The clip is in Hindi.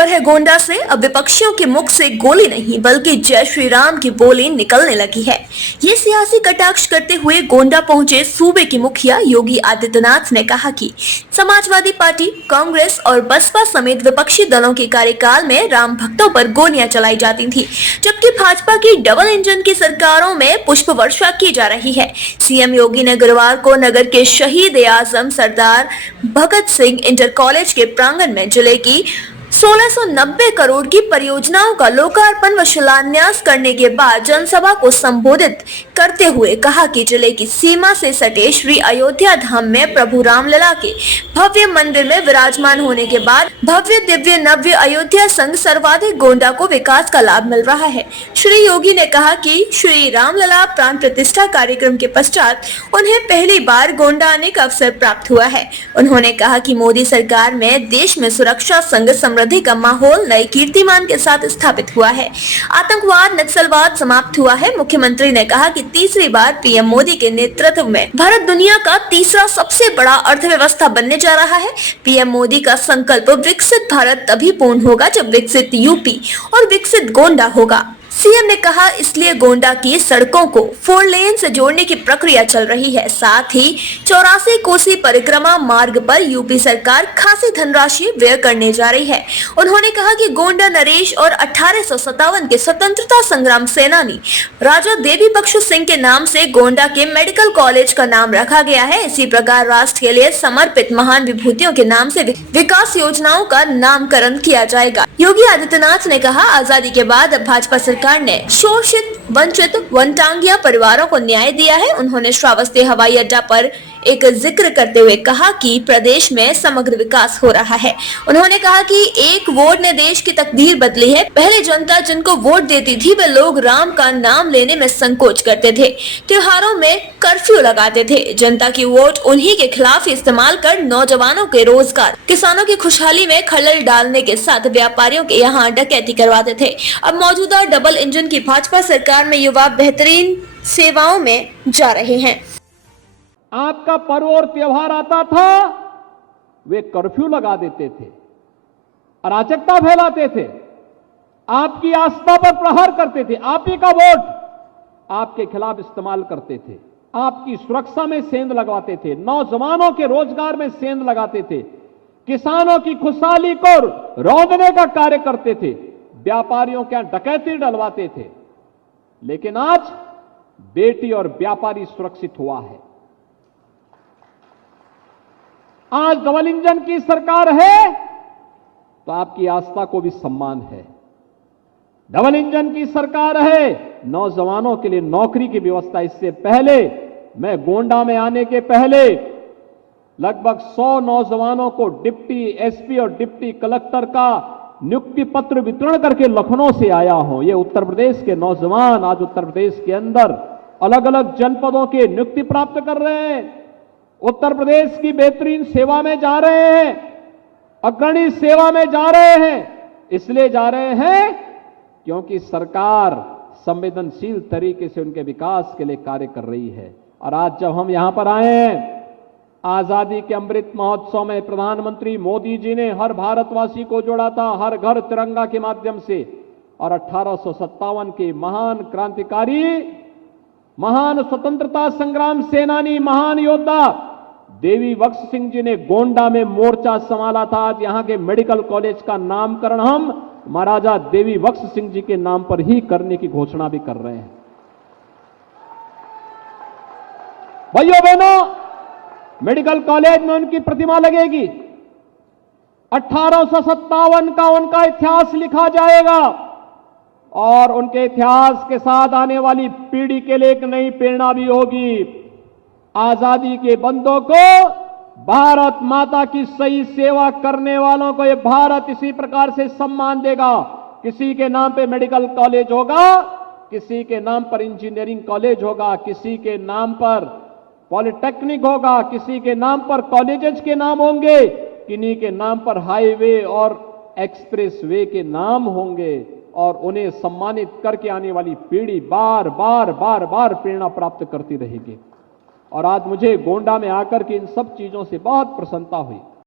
खबर है गोंडा से। अब विपक्षियों के मुख से गोली नहीं बल्कि जय श्री राम की बोली निकलने लगी है। ये सियासी कटाक्ष करते हुए गोंडा पहुंचे सूबे के मुखिया योगी आदित्यनाथ ने कहा कि समाजवादी पार्टी, कांग्रेस और बसपा समेत विपक्षी दलों के कार्यकाल में राम भक्तों पर गोलियां चलाई जाती थी, जबकि भाजपा की डबल इंजन की सरकारों में पुष्प वर्षा की जा रही है। सीएम योगी ने गुरुवार को नगर के शहीद-ए-आजम सरदार भगत सिंह इंटर कॉलेज के प्रांगण में जिले की 1690 करोड़ की परियोजनाओं का लोकार्पण व शिलान्यास करने के बाद जनसभा को संबोधित करते हुए कहा कि जिले की सीमा से सटे श्री अयोध्या धाम में प्रभु रामलला के भव्य मंदिर में विराजमान होने के बाद भव्य दिव्य नव्य अयोध्या संघ सर्वाधिक गोंडा को विकास का लाभ मिल रहा है। श्री योगी ने कहा कि श्री रामलला प्राण प्रतिष्ठा कार्यक्रम के पश्चात उन्हें पहली बार गोंडा आने का अवसर प्राप्त हुआ है। उन्होंने कहा कि मोदी सरकार में देश में सुरक्षा संग समृद्धि का माहौल नए कीर्तिमान के साथ स्थापित हुआ है। आतंकवाद, नक्सलवाद समाप्त हुआ है। मुख्यमंत्री ने कहा कि तीसरी बार पीएम मोदी के नेतृत्व में भारत दुनिया का तीसरा सबसे बड़ा अर्थव्यवस्था बनने जा रहा है। पीएम मोदी का संकल्प विकसित भारत तभी पूर्ण होगा जब विकसित यूपी और विकसित गोंडा होगा। सीएम ने कहा इसलिए गोंडा की सड़कों को 4 लेन से जोड़ने की प्रक्रिया चल रही है। साथ ही 84 कोसी परिक्रमा मार्ग पर यूपी सरकार खासी धनराशि व्यय करने जा रही है। उन्होंने कहा कि गोंडा नरेश और 1857 के स्वतंत्रता संग्राम सेनानी राजा देवी बख्श सिंह के नाम से गोंडा के मेडिकल कॉलेज का नाम रखा गया है। इसी प्रकार राष्ट्र के लिए समर्पित महान विभूतियों के नाम से विकास योजनाओं का नामकरण किया जाएगा। योगी आदित्यनाथ ने कहा आजादी के बाद भाजपा सरकार ने शोषित, वंचित, वनटांगिया परिवारों को न्याय दिया है। उन्होंने श्रावस्ती हवाई अड्डा पर एक जिक्र करते हुए कहा कि प्रदेश में समग्र विकास हो रहा है। उन्होंने कहा कि एक वोट ने देश की तकदीर बदली है। पहले जनता जिनको वोट देती थी वे लोग राम का नाम लेने में संकोच करते थे, त्योहारों में कर्फ्यू लगाते थे। जनता की वोट उन्हीं के खिलाफ इस्तेमाल कर नौजवानों के रोजगार, किसानों की खुशहाली में खलल डालने के साथ व्यापारियों के यहाँ डकैती करवाते थे। अब मौजूदा डबल इंजन की भाजपा सरकार में युवा बेहतरीन सेवाओं में जा रहे हैं। आपका पर्व और त्योहार आता था, वे कर्फ्यू लगा देते थे, अराजकता फैलाते थे, आपकी आस्था पर प्रहार करते थे, आप ही का वोट आपके खिलाफ इस्तेमाल करते थे, आपकी सुरक्षा में सेंध लगवाते थे, नौजवानों के रोजगार में सेंध लगाते थे, किसानों की खुशहाली को रौंदने का कार्य करते थे, व्यापारियों के डकैती डलवाते थे। लेकिन आज बेटी और व्यापारी सुरक्षित हुआ है। आज डबल इंजन की सरकार है तो आपकी आस्था को भी सम्मान है। डबल इंजन की सरकार है, नौजवानों के लिए नौकरी की व्यवस्था। इससे पहले मैं गोंडा में आने के पहले लगभग 100 नौजवानों को डिप्टी एसपी और डिप्टी कलेक्टर का नियुक्ति पत्र वितरण करके लखनऊ से आया हूं। ये उत्तर प्रदेश के नौजवान आज उत्तर प्रदेश के अंदर अलग अलग जनपदों के नियुक्ति प्राप्त कर रहे हैं, उत्तर प्रदेश की बेहतरीन सेवा में जा रहे हैं, अग्रणी सेवा में जा रहे हैं। इसलिए जा रहे हैं क्योंकि सरकार संवेदनशील तरीके से उनके विकास के लिए कार्य कर रही है। और आज जब हम यहां पर आए हैं, आजादी के अमृत महोत्सव में प्रधानमंत्री मोदी जी ने हर भारतवासी को जोड़ा था, हर घर तिरंगा के माध्यम से। और 1857 के महान क्रांतिकारी, महान स्वतंत्रता संग्राम सेनानी, महान योद्धा देवी बख्श सिंह जी ने गोंडा में मोर्चा संभाला था। आज यहां के मेडिकल कॉलेज का नामकरण हम महाराजा देवी बख्श सिंह जी के नाम पर ही करने की घोषणा भी कर रहे हैं। भाइयों बहनों, मेडिकल कॉलेज में उनकी प्रतिमा लगेगी। 1857 का उनका इतिहास लिखा जाएगा और उनके इतिहास के साथ आने वाली पीढ़ी के लिए एक नई प्रेरणा भी होगी। आजादी के बंदों को, भारत माता की सही सेवा करने वालों को ये भारत इसी प्रकार से सम्मान देगा। किसी के नाम पे मेडिकल कॉलेज होगा, किसी के नाम पर इंजीनियरिंग कॉलेज होगा, किसी के नाम पर पॉलिटेक्निक होगा, किसी के नाम पर कॉलेजेस के नाम होंगे, किन्हीं के नाम पर हाईवे और एक्सप्रेस वे के नाम होंगे। और उन्हें सम्मानित करके आने वाली पीढ़ी बार बार प्रेरणा प्राप्त करती रहेगी। और आज मुझे गोंडा में आकर के इन सब चीजों से बहुत प्रसन्नता हुई।